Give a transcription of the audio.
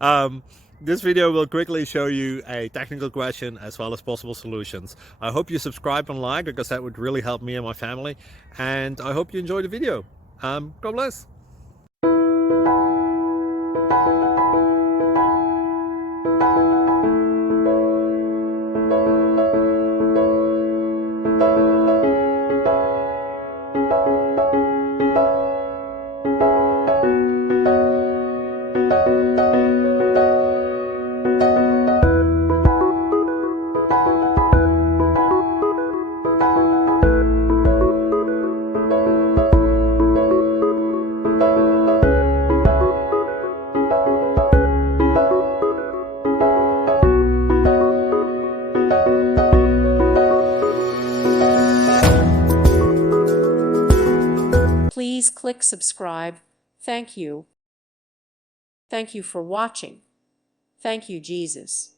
um, this video will quickly show you a technical question as well as possible solutions. I hope you subscribe and like because that would really help me and my family. And I hope you enjoy the video. God bless. Please click subscribe. Thank you. Thank you for watching. Thank you, Jesus.